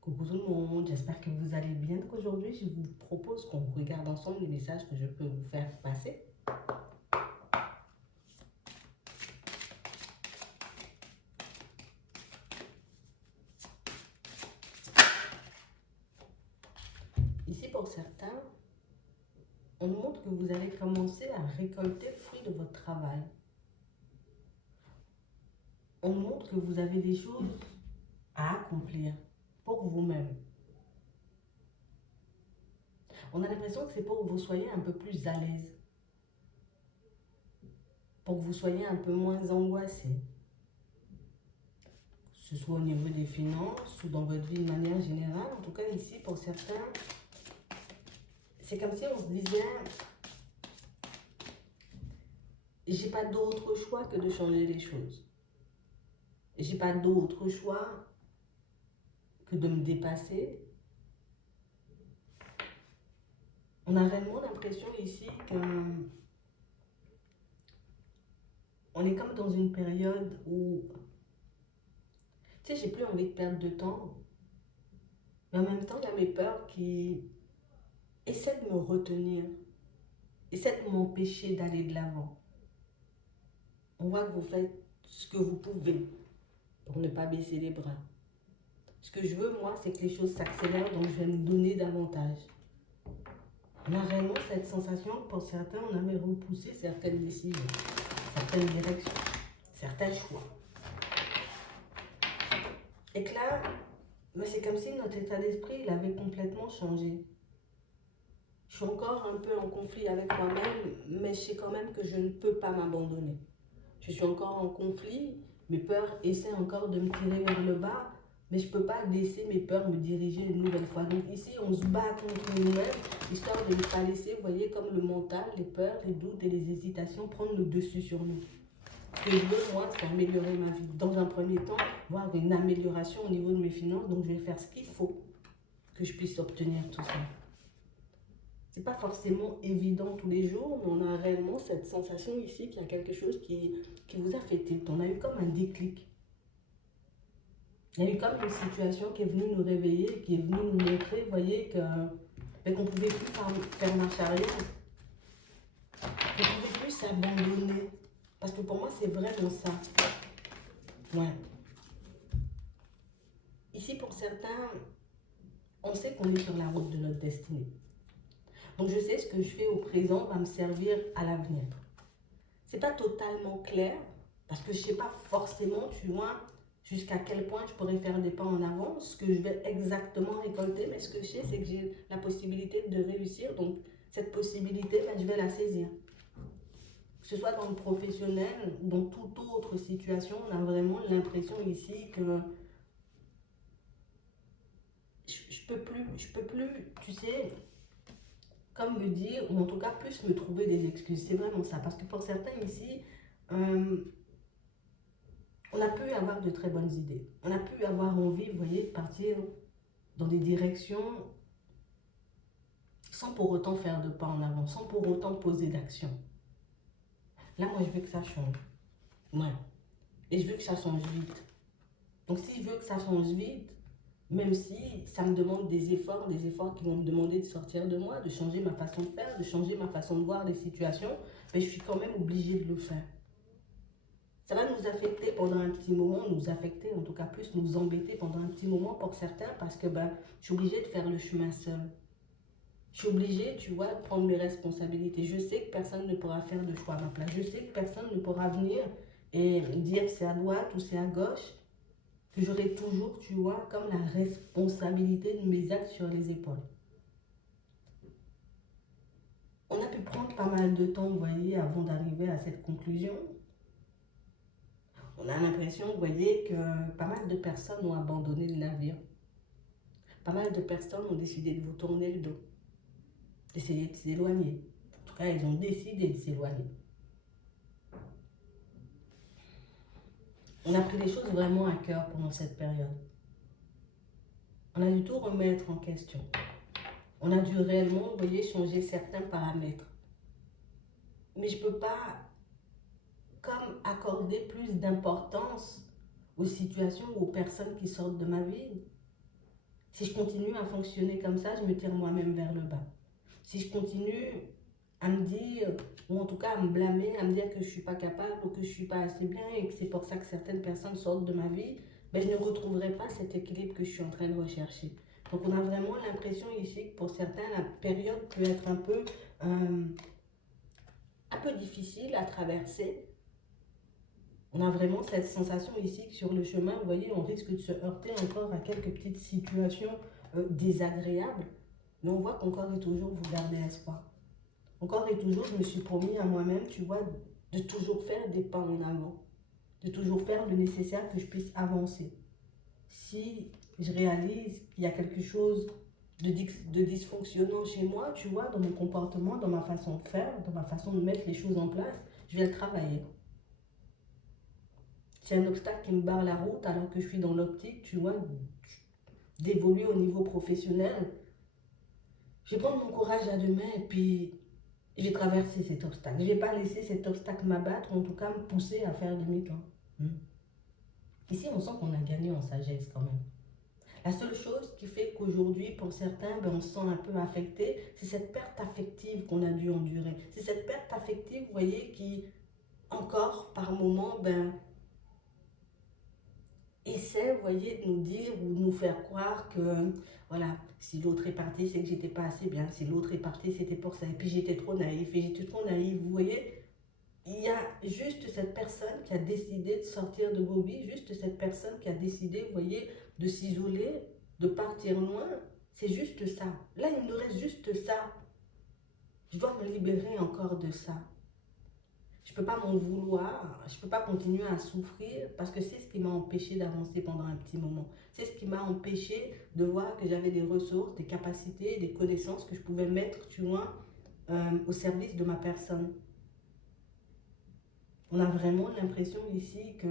Coucou tout le monde, j'espère que vous allez bien. Donc aujourd'hui, je vous propose qu'on regarde ensemble les messages que je peux vous faire passer. Ici, pour certains, on nous montre que vous allez commencer à récolter le fruit de votre travail. On nous montre que vous avez des choses à accomplir pour vous-même. On a l'impression que c'est pour que vous soyez un peu plus à l'aise, pour que vous soyez un peu moins angoissé, que ce soit au niveau des finances ou dans votre vie de manière générale. En tout cas, ici, pour certains, c'est comme si on se disait, j'ai pas d'autre choix que de changer les choses. J'ai pas d'autre choix que de me dépasser. On a réellement l'impression ici qu'on est comme dans une période où, tu sais, j'ai plus envie de perdre de temps. Mais en même temps, il y a mes peurs qui essaient de me retenir, essaient de m'empêcher d'aller de l'avant. On voit que vous faites ce que vous pouvez pour ne pas baisser les bras. Ce que je veux, moi, c'est que les choses s'accélèrent, donc je vais me donner davantage. On a réellement cette sensation que pour certains, on avait repoussé certaines décisions, certaines directions, certains choix. Et que là, c'est comme si notre état d'esprit, il avait complètement changé. Je suis encore un peu en conflit avec moi-même, mais je sais quand même que je ne peux pas m'abandonner. Je suis encore en conflit, mes peurs essaient encore de me tirer vers le bas, mais je ne peux pas laisser mes peurs me diriger une nouvelle fois. Donc ici, on se bat contre nous-mêmes, histoire de ne pas laisser, vous voyez, comme le mental, les peurs, les doutes et les hésitations prendre le dessus sur nous. Ce que je veux, moi, c'est améliorer ma vie. Dans un premier temps, voir une amélioration au niveau de mes finances, donc je vais faire ce qu'il faut que je puisse obtenir tout ça. C'est pas forcément évident tous les jours, mais on a réellement cette sensation ici qu'il y a quelque chose qui vous a fait tilt. On a eu comme un déclic. Il y a eu comme une situation qui est venue nous réveiller, qui est venue nous montrer, vous voyez, qu'on ne pouvait plus faire marche arrière, qu'on ne pouvait plus s'abandonner. Parce que pour moi, c'est vraiment ça. Ouais. Ici, pour certains, on sait qu'on est sur la route de notre destinée. Donc, je sais ce que je fais au présent va me servir à l'avenir. C'est pas totalement clair, parce que je sais pas forcément, tu vois, jusqu'à quel point je pourrais faire des pas en avant, ce que je vais exactement récolter, mais ce que je sais, c'est que j'ai la possibilité de réussir. Donc, cette possibilité, je vais la saisir. Que ce soit dans le professionnel ou dans toute autre situation, on a vraiment l'impression ici que je peux plus, tu sais, comme me dire, ou en tout cas plus me trouver des excuses. C'est vraiment ça. Parce que pour certains ici, on a pu avoir de très bonnes idées. On a pu avoir envie, vous voyez, de partir dans des directions sans pour autant faire de pas en avant, sans pour autant poser d'action. Là, moi, je veux que ça change. Ouais. Et je veux que ça change vite. Donc, si je veux que ça change vite, même si ça me demande des efforts qui vont me demander de sortir de moi, de changer ma façon de faire, de changer ma façon de voir les situations, mais je suis quand même obligée de le faire. Ça va nous affecter pendant un petit moment, nous affecter, en tout cas plus nous embêter pendant un petit moment pour certains, parce que je suis obligée de faire le chemin seul. Je suis obligée, tu vois, de prendre mes responsabilités. Je sais que personne ne pourra faire de choix à ma place. Je sais que personne ne pourra venir et dire c'est à droite ou c'est à gauche, que j'aurai toujours, tu vois, comme la responsabilité de mes actes sur les épaules. On a pu prendre pas mal de temps, vous voyez, avant d'arriver à cette conclusion. On a l'impression, vous voyez, que pas mal de personnes ont abandonné le navire. Pas mal de personnes ont décidé de vous tourner le dos, d'essayer de s'éloigner. En tout cas, ils ont décidé de s'éloigner. On a pris les choses vraiment à cœur pendant cette période. On a dû tout remettre en question. On a dû réellement, vous voyez, changer certains paramètres. Mais je ne peux pas comme accorder plus d'importance aux situations ou aux personnes qui sortent de ma vie. Si je continue à fonctionner comme ça, je me tire moi-même vers le bas. Si je continue à me dire, ou en tout cas à me blâmer, à me dire que je ne suis pas capable ou que je ne suis pas assez bien et que c'est pour ça que certaines personnes sortent de ma vie, ben, je ne retrouverai pas cet équilibre que je suis en train de rechercher. Donc on a vraiment l'impression ici que pour certains, la période peut être un peu difficile à traverser. On a vraiment cette sensation ici que sur le chemin, vous voyez, on risque de se heurter encore à quelques petites situations désagréables. Mais on voit qu'encore et toujours, vous gardez espoir. Encore et toujours, je me suis promis à moi-même, tu vois, de toujours faire des pas en avant. De toujours faire le nécessaire que je puisse avancer. Si je réalise qu'il y a quelque chose de dysfonctionnant chez moi, tu vois, dans mon comportement, dans ma façon de faire, dans ma façon de mettre les choses en place, je vais le travailler. C'est un obstacle qui me barre la route alors que je suis dans l'optique, tu vois, d'évoluer au niveau professionnel. Je vais prendre mon courage à deux mains et puis je vais traverser cet obstacle. Je ne vais pas laisser cet obstacle m'abattre, ou en tout cas me pousser à faire demi-tour. Ici, on sent qu'on a gagné en sagesse quand même. La seule chose qui fait qu'aujourd'hui, pour certains, ben, on se sent un peu affecté, c'est cette perte affective qu'on a dû endurer. C'est cette perte affective, vous voyez, qui, encore, par moment, ben, essaie, vous voyez, de nous dire ou de nous faire croire que, voilà, si l'autre est parti, c'est que j'étais pas assez bien. Si l'autre est parti, c'était pour ça. Et puis j'étais trop naïf et j'étais trop naïve, vous voyez. Il y a juste cette personne qui a décidé de sortir de vos vies, juste cette personne qui a décidé, vous voyez, de s'isoler, de partir loin. C'est juste ça. Là, il me reste juste ça. Je dois me libérer encore de ça. Je ne peux pas m'en vouloir, je ne peux pas continuer à souffrir parce que c'est ce qui m'a empêché d'avancer pendant un petit moment. C'est ce qui m'a empêché de voir que j'avais des ressources, des capacités, des connaissances que je pouvais mettre, tu vois, au service de ma personne. On a vraiment l'impression ici que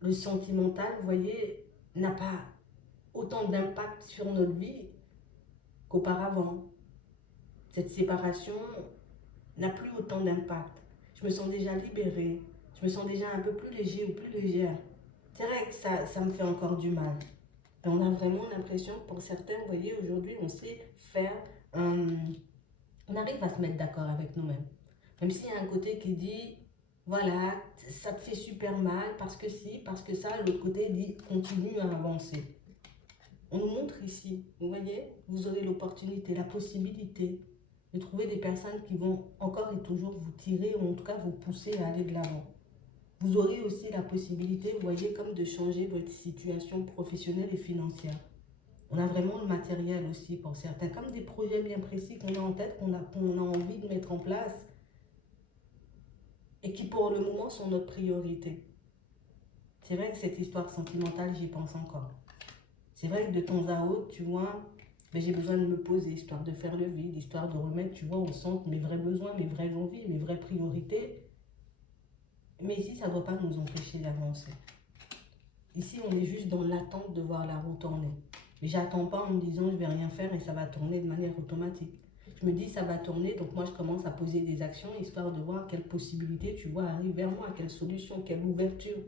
le sentimental, vous voyez, n'a pas autant d'impact sur notre vie qu'auparavant. Cette séparation n'a plus autant d'impact. Je me sens déjà libérée. Je me sens déjà un peu plus léger ou plus légère. C'est vrai que ça me fait encore du mal. Et on a vraiment l'impression, pour certains, vous voyez, aujourd'hui, on sait faire, on arrive à se mettre d'accord avec nous-mêmes. Même s'il y a un côté qui dit, voilà, ça te fait super mal, parce que si, parce que ça, l'autre côté dit, continue à avancer. On nous montre ici, vous voyez, vous aurez l'opportunité, la possibilité de trouver des personnes qui vont encore et toujours vous tirer, ou en tout cas vous pousser à aller de l'avant. Vous aurez aussi la possibilité, vous voyez, comme de changer votre situation professionnelle et financière. On a vraiment le matériel aussi pour certains, comme des projets bien précis qu'on a en tête, qu'on a envie de mettre en place et qui pour le moment sont notre priorité. C'est vrai que cette histoire sentimentale, j'y pense encore. C'est vrai que de temps à autre, tu vois, mais j'ai besoin de me poser, histoire de faire le vide, histoire de remettre, tu vois, au centre mes vrais besoins, mes vraies envies, mes vraies priorités. Mais ici, ça ne doit pas nous empêcher d'avancer. Ici, on est juste dans l'attente de voir la roue tourner. Mais j'attends pas en me disant je vais rien faire et ça va tourner de manière automatique. Je me dis ça va tourner, donc moi je commence à poser des actions histoire de voir quelles possibilités, tu vois, arrivent vers moi, quelle solution, quelle ouverture.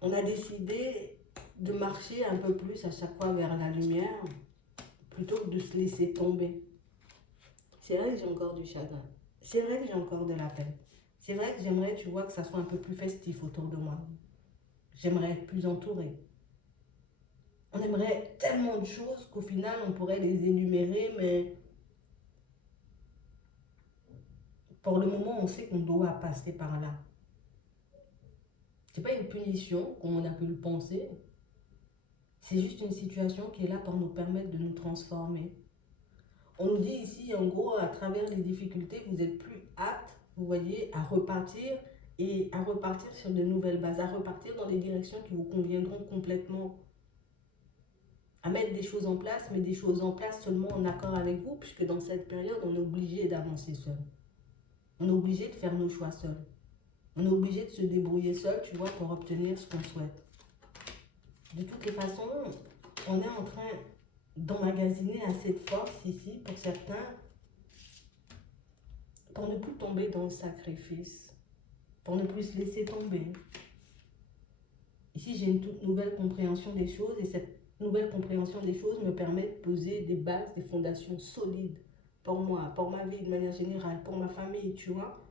On a décidé de marcher un peu plus à chaque fois vers la lumière plutôt que de se laisser tomber. C'est vrai que j'ai encore du chagrin. C'est vrai que j'ai encore de la peine. C'est vrai que j'aimerais, tu vois, que ça soit un peu plus festif autour de moi. J'aimerais être plus entourée. On aimerait tellement de choses qu'au final, on pourrait les énumérer, mais pour le moment, on sait qu'on doit passer par là. C'est pas une punition, comme on a pu le penser. C'est juste une situation qui est là pour nous permettre de nous transformer. On nous dit ici, en gros, à travers les difficultés, vous êtes plus apte, vous voyez, à repartir et à repartir sur de nouvelles bases, à repartir dans des directions qui vous conviendront complètement. À mettre des choses en place, mais des choses en place seulement en accord avec vous, puisque dans cette période, on est obligé d'avancer seul. On est obligé de faire nos choix seul. On est obligé de se débrouiller seul, tu vois, pour obtenir ce qu'on souhaite. De toutes les façons, on est en train d'emmagasiner assez de force ici, pour certains, pour ne plus tomber dans le sacrifice, pour ne plus se laisser tomber, Ici, j'ai une toute nouvelle compréhension des choses et cette nouvelle compréhension des choses me permet de poser des bases, des fondations solides pour moi, pour ma vie de manière générale, pour ma famille, tu vois.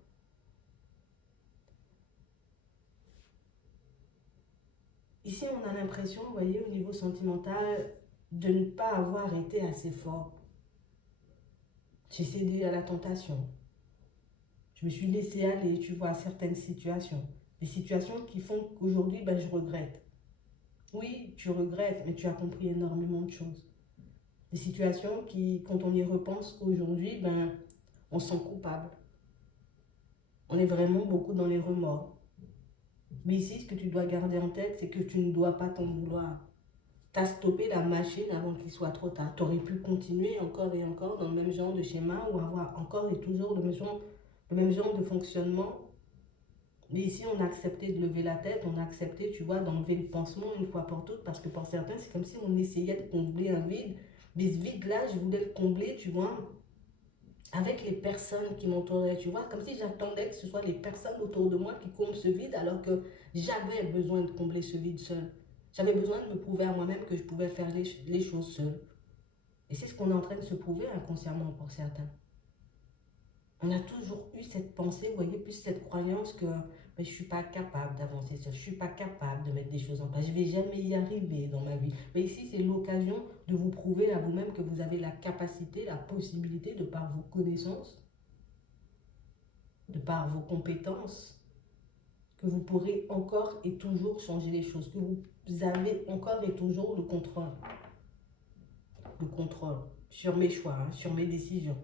Ici, on a l'impression, vous voyez, au niveau sentimental, de ne pas avoir été assez fort. J'ai cédé à la tentation. Je me suis laissée aller, tu vois, à certaines situations. Des situations qui font qu'aujourd'hui, ben, je regrette. Oui, tu regrettes, mais tu as compris énormément de choses. Des situations qui, quand on y repense aujourd'hui, ben, on se sent coupable. On est vraiment beaucoup dans les remords. Mais ici, ce que tu dois garder en tête, c'est que tu ne dois pas t'en vouloir. Tu as stoppé la machine avant qu'il soit trop tard. Tu aurais pu continuer encore et encore dans le même genre de schéma ou avoir encore et toujours le même genre de fonctionnement. Mais ici, on a accepté de lever la tête, on a accepté, tu vois, d'enlever le pansement une fois pour toutes, parce que pour certains, c'est comme si on essayait de combler un vide. Mais ce vide-là, je voulais le combler, tu vois, avec les personnes qui m'entouraient, tu vois, comme si j'attendais que ce soit les personnes autour de moi qui comblent ce vide, alors que j'avais besoin de combler ce vide seul. J'avais besoin de me prouver à moi-même que je pouvais faire les choses seule. Et c'est ce qu'on est en train de se prouver inconsciemment pour certains. On a toujours eu cette pensée, vous voyez, plus cette croyance que ben, je ne suis pas capable d'avancer seule, je ne suis pas capable de mettre des choses en place, je ne vais jamais y arriver dans ma vie. Mais ici, c'est l'occasion de vous prouver à vous-même que vous avez la capacité, la possibilité, de par vos connaissances, de par vos compétences, que vous pourrez encore et toujours changer les choses, que vous avez encore et toujours le contrôle. Le contrôle sur mes choix, hein, sur mes décisions,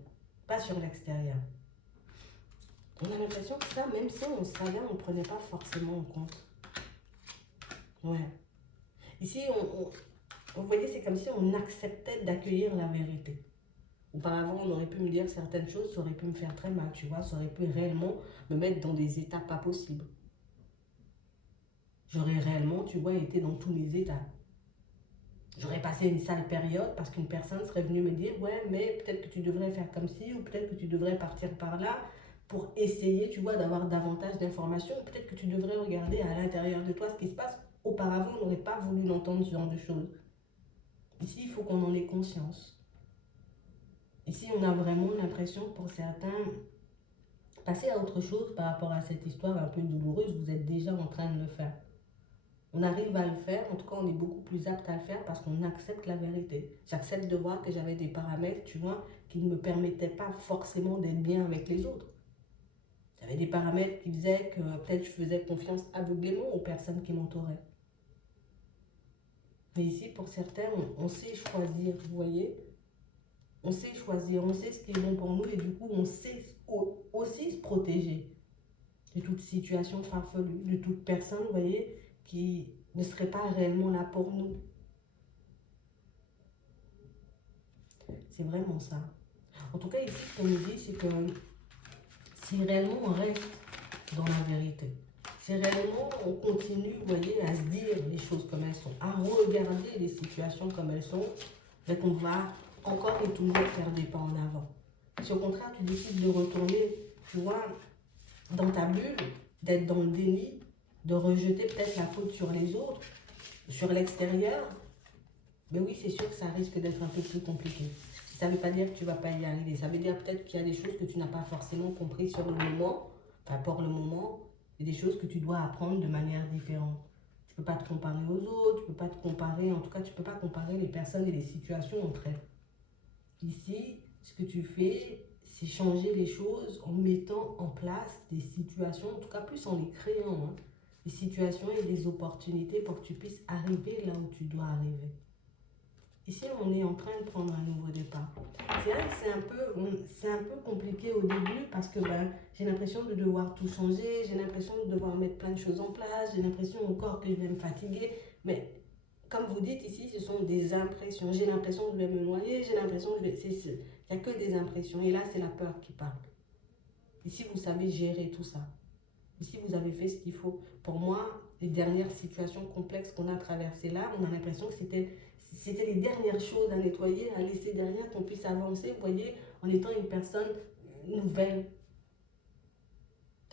pas sur l'extérieur. On a l'impression que ça, même si on le savait, on ne prenait pas forcément en compte. Ouais. Ici, vous voyez, c'est comme si on acceptait d'accueillir la vérité. Auparavant, on aurait pu me dire certaines choses, ça aurait pu me faire très mal, tu vois, ça aurait pu réellement me mettre dans des états pas possibles. J'aurais réellement, tu vois, été dans tous mes états. J'aurais passé une sale période parce qu'une personne serait venue me dire, ouais, mais peut-être que tu devrais faire comme ci, ou peut-être que tu devrais partir par là, pour essayer, tu vois, d'avoir davantage d'informations. Peut-être que tu devrais regarder à l'intérieur de toi ce qui se passe. Auparavant, on n'aurait pas voulu l'entendre, ce genre de choses. Ici, il faut qu'on en ait conscience. Ici, on a vraiment l'impression, pour certains, passer à autre chose par rapport à cette histoire un peu douloureuse, vous êtes déjà en train de le faire. On arrive à le faire, en tout cas, on est beaucoup plus apte à le faire parce qu'on accepte la vérité. J'accepte de voir que j'avais des paramètres, tu vois, qui ne me permettaient pas forcément d'être bien avec les autres. J'avais des paramètres qui faisaient que peut-être je faisais confiance aveuglément aux personnes qui m'entouraient. Mais ici, pour certains, on sait choisir, vous voyez. On sait choisir, on sait ce qui est bon pour nous et du coup, on sait aussi se protéger de toute situation farfelue, de toute personne, vous voyez, qui ne serait pas réellement là pour nous. C'est vraiment ça. En tout cas, ici, ce qu'on nous dit, c'est que si réellement on reste dans la vérité, si réellement on continue, vous voyez, à se dire les choses comme elles sont, à regarder les situations comme elles sont, ben qu'on va encore et toujours faire des pas en avant. Si au contraire tu décides de retourner, tu vois, dans ta bulle, d'être dans le déni, de rejeter peut-être la faute sur les autres, sur l'extérieur, mais oui, c'est sûr que ça risque d'être un peu plus compliqué. Ça ne veut pas dire que tu ne vas pas y arriver. Ça veut dire peut-être qu'il y a des choses que tu n'as pas forcément compris sur le moment, enfin pour le moment, et des choses que tu dois apprendre de manière différente. Tu ne peux pas te comparer aux autres, tu ne peux pas te comparer, en tout cas, tu ne peux pas comparer les personnes et les situations entre elles. Ici, ce que tu fais, c'est changer les choses en mettant en place des situations, en tout cas plus en les créant, hein, des situations et des opportunités pour que tu puisses arriver là où tu dois arriver. Ici, on est en train de prendre un nouveau départ. C'est vrai que c'est un peu compliqué au début parce que ben, j'ai l'impression de devoir tout changer, j'ai l'impression de devoir mettre plein de choses en place, j'ai l'impression encore que je vais me fatiguer. Mais comme vous dites ici, ce sont des impressions. J'ai l'impression que je vais me noyer, j'ai l'impression que je vais... Il n'y a que des impressions. Et là, c'est la peur qui parle. Ici, vous savez gérer tout ça. Ici, vous avez fait ce qu'il faut. Pour moi, les dernières situations complexes qu'on a traversées là, on a l'impression que c'était les dernières choses à nettoyer, à laisser derrière, qu'on puisse avancer, vous voyez, en étant une personne nouvelle.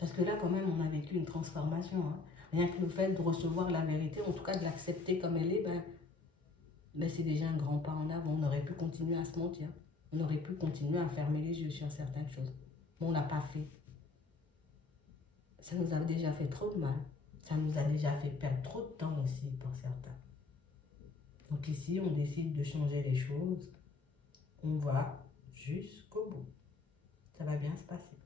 Parce que là, quand même, on a vécu une transformation. Hein. Rien que le fait de recevoir la vérité, en tout cas de l'accepter comme elle est, ben c'est déjà un grand pas en avant. On aurait pu continuer à se mentir. On aurait pu continuer à fermer les yeux sur certaines choses. Mais on l'a pas fait. Ça nous a déjà fait trop de mal. Ça nous a déjà fait perdre trop de temps aussi pour certains. Donc ici, on décide de changer les choses. On va jusqu'au bout. Ça va bien se passer.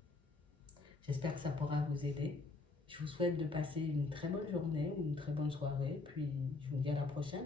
J'espère que ça pourra vous aider. Je vous souhaite de passer une très bonne journée ou une très bonne soirée. Puis je vous dis à la prochaine.